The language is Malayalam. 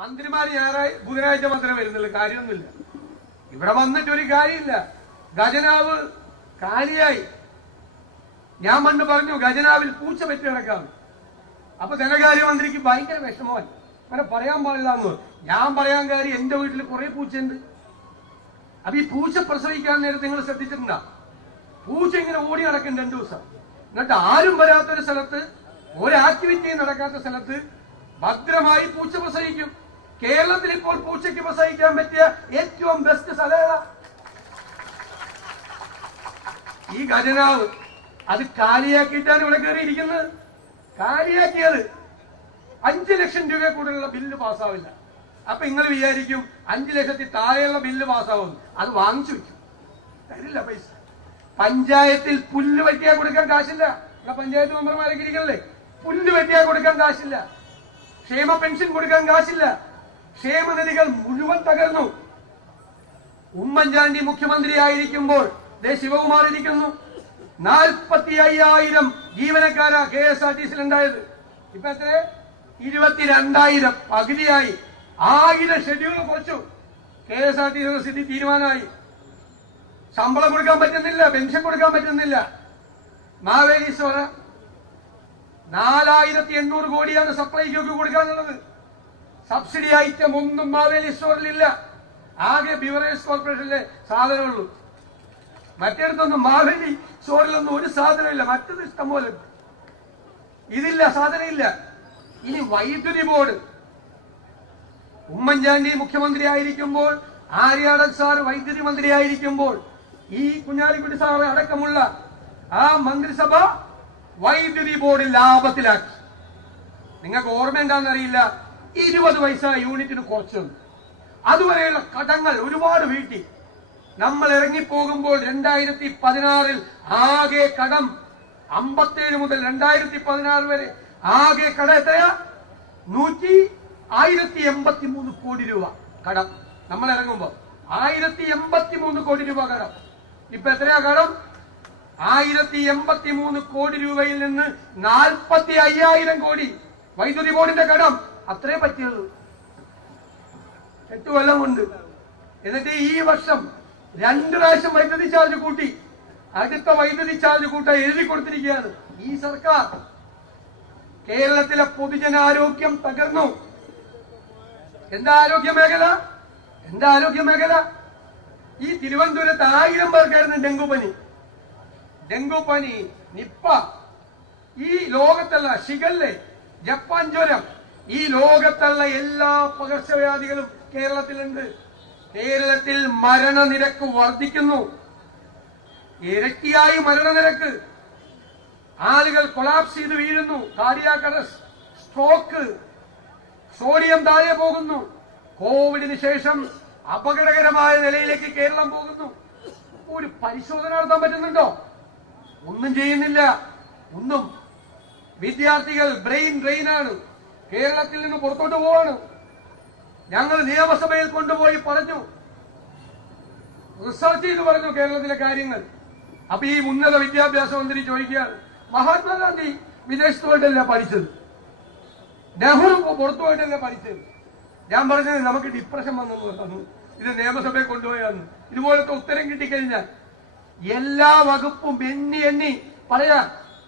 മന്ത്രിമാർ ഞായറാഴ്ച ബുധനാഴ്ച മാത്രമേ വരുന്നുള്ളൂ കാര്യമൊന്നുമില്ല. ഇവിടെ വന്നിട്ട് ഒരു കാര്യമില്ല. ഖജനാവ് കാലിയായി. ഞാൻ പണ്ട് പറഞ്ഞു ഖജനാവിൽ പൂച്ച പറ്റി കിടക്കാം അപ്പൊ ധനകാര്യമന്ത്രിക്ക് ഭയങ്കര വിഷമമായി. അങ്ങനെ പറയാൻ പാടില്ല എന്ന് ഞാൻ പറയാൻ കാര്യം എന്റെ വീട്ടിൽ കുറെ പൂച്ചയുണ്ട്. അപ്പൊ ഈ പൂച്ച പ്രസവിക്കാൻ നേരത്തെ നിങ്ങൾ ശ്രദ്ധിച്ചിട്ടുണ്ടോ? പൂച്ച ഇങ്ങനെ ഓടി നടക്കും രണ്ടു ദിവസം. എന്നിട്ട് ആരും വരാത്തൊരു സ്ഥലത്ത് ഒരു ആക്ടിവിറ്റിയും നടക്കാത്ത സ്ഥലത്ത് ഭദ്രമായി പൂച്ച പ്രസവിക്കും. കേരളത്തിൽ ഇപ്പോൾ പൂച്ചയ്ക്ക് പ്രസവിക്കാൻ പറ്റിയ ഏറ്റവും ബെസ്റ്റ് സ്ഥലം ഈ ഖജനാവ്. അത് കാലിയാക്കിയിട്ടാണ് ഇവിടെ കയറിയിരിക്കുന്നത്. കാലിയാക്കിയത് അഞ്ചു ലക്ഷം രൂപ കൂടുതലുള്ള ബില്ല് പാസ്സാവില്ല. അപ്പൊ നിങ്ങൾ വിചാരിക്കും അഞ്ചു ലക്ഷത്തിൽ താഴെയുള്ള ബില്ല് പാസ്സാവും അത് വാങ്ങിച്ചു വെക്കും തരില്ല പൈസ. പഞ്ചായത്തിൽ പുല്ല് വെട്ടിയാൽ കൊടുക്കാൻ കാശില്ല. ഇവിടെ പഞ്ചായത്ത് മെമ്പർമാരൊക്കെ ഇരിക്കണല്ലേ? പുല്ല് വെട്ടിയാൽ കൊടുക്കാൻ കാശില്ല. ക്ഷേമ പെൻഷൻ കൊടുക്കാൻ കാശില്ല. ക്ഷേമനിധികൾ മുഴുവൻ തകർന്നു. ഉമ്മൻചാണ്ടി മുഖ്യമന്ത്രിയായിരിക്കുമ്പോൾ ദേ ശിവകുമാർ ഇരിക്കുന്നു. നാൽപ്പത്തി അയ്യായിരം ജീവനക്കാരാ കെ എസ് ആർ ടി സിയിൽ ഉണ്ടായത് ഇപ്പൊ എത്ര ഇരുപത്തിരണ്ടായിരം. പകുതിയായി. ആയിരം ഷെഡ്യൂൾ കുറച്ചു. കെ എസ് ആർ ടി സിയുടെ സ്ഥിതി തീരുമാനമായി. ശമ്പളം കൊടുക്കാൻ പറ്റുന്നില്ല പെൻഷൻ കൊടുക്കാൻ പറ്റുന്നില്ല. മാവേലി സ്വറ നാലായിരത്തി എണ്ണൂറ് കോടിയാണ് സപ്ലൈക്ക് കൊടുക്കാനുള്ളത്. സബ്സിഡി ഐറ്റം ഒന്നും മാവേലി സ്റ്റോറിലില്ല. ആകെ ബിവറേജ് കോർപ്പറേഷനിലെ സാധനമുള്ളൂ മറ്റിടത്തൊന്നും മാവേലി സ്റ്റോറിലൊന്നും ഒരു സാധനമില്ല. മറ്റത് ഇഷ്ടംപോലെ പോലെ ഇതില്ല സാധനമില്ല. ഇനി വൈദ്യുതി ബോർഡ്. ഉമ്മൻചാണ്ടി മുഖ്യമന്ത്രി ആയിരിക്കുമ്പോൾ ആര്യാടൻ സാർ വൈദ്യുതി മന്ത്രി ആയിരിക്കുമ്പോൾ ഈ കുഞ്ഞാലിക്കുട്ടി സാർ അടക്കമുള്ള ആ മന്ത്രിസഭ വൈദ്യുതി ബോർഡ് ലാഭത്തിലാക്കി. നിങ്ങൾക്ക് ഓർമ്മയുണ്ടാന്നറിയില്ല ഇരുപത് പൈസ യൂണിറ്റിന് കുറച്ചു അതുവരെയുള്ള കടങ്ങൾ ഒരുപാട് വീട്ടി. നമ്മൾ ഇറങ്ങിപ്പോകുമ്പോൾ രണ്ടായിരത്തി പതിനാറിൽ ആകെ കടം അമ്പത്തേഴ് മുതൽ രണ്ടായിരത്തി പതിനാറ് വരെ ആകെ കട എത്രയാ? നൂറ്റി ആയിരത്തി എൺപത്തി മൂന്ന് കോടി രൂപ കടം. നമ്മൾ ഇറങ്ങുമ്പോൾ ആയിരത്തി എൺപത്തി മൂന്ന് കോടി രൂപ കടം. ഇപ്പൊ എത്രയാ കടം? ആയിരത്തി എൺപത്തി മൂന്ന് കോടി രൂപയിൽ നിന്ന് നാൽപ്പത്തി അയ്യായിരം കോടി വൈദ്യുതി ബോർഡിന്റെ കടം. അത്രേ പറ്റിയുള്ളൂ. എട്ട് കൊല്ലം കൊണ്ട്. എന്നിട്ട് ഈ വർഷം രണ്ടു പ്രാവശ്യം വൈദ്യുതി ചാർജ് കൂട്ടി. അടുത്ത വൈദ്യുതി ചാർജ് കൂട്ടാൻ എഴുതി കൊടുത്തിരിക്കുകയാണ് ഈ സർക്കാർ. കേരളത്തിലെ പൊതുജനാരോഗ്യം തകർന്നു. എന്താ ആരോഗ്യ മേഖല? എന്താ ആരോഗ്യ മേഖല? ഈ തിരുവനന്തപുരത്ത് ആയിരം പേർക്കായിരുന്നു ഡെങ്കു പനി. ഡെങ്കു പനി നിപ്പ ഈ ലോകത്തല്ല ഷിഗല്ലെ ജപ്പാൻ ജ്വരം ഈ ലോകത്തുള്ള എല്ലാ പകർച്ചവ്യാധികളും കേരളത്തിലുണ്ട്. കേരളത്തിൽ മരണനിരക്ക് വർദ്ധിക്കുന്നു. ഇരട്ടിയായി മരണനിരക്ക്. ആളുകൾ കൊളാപ്സ് ചെയ്ത് വീഴുന്നു. സ്ട്രോക്ക്. സോഡിയം താഴെ പോകുന്നു. കോവിഡിന് ശേഷം അപകടകരമായ നിലയിലേക്ക് കേരളം പോകുന്നു. ഒരു പരിശോധന നടത്താൻ പറ്റുന്നുണ്ടോ? ഒന്നും ചെയ്യുന്നില്ല. ഒന്നും. വിദ്യാർത്ഥികൾ ബ്രെയിൻ ഡ്രെയിനാണ്. കേരളത്തിൽ നിന്ന് പുറത്തോട്ട് പോവാണ്. ഞങ്ങൾ നിയമസഭയിൽ കൊണ്ടുപോയി പറഞ്ഞു. റിസർച്ച് ചെയ്ത് പറഞ്ഞു കേരളത്തിലെ കാര്യങ്ങൾ. അപ്പൊ ഈ ഉന്നത വിദ്യാഭ്യാസ മന്ത്രി ചോദിക്കുകയാണ് മഹാത്മാഗാന്ധി വിദേശത്ത് പഠിച്ചത്? നെഹ്റു പുറത്തു പോയിട്ടല്ല പഠിച്ചത്? ഞാൻ പറഞ്ഞത് നമുക്ക് ഡിപ്രഷൻ വന്നു ഇത് നിയമസഭയിൽ കൊണ്ടുപോയാന്ന് ഇതുപോലത്തെ ഉത്തരം കിട്ടിക്കഴിഞ്ഞാൽ എല്ലാ വകുപ്പും എണ്ണി എണ്ണി പറയാ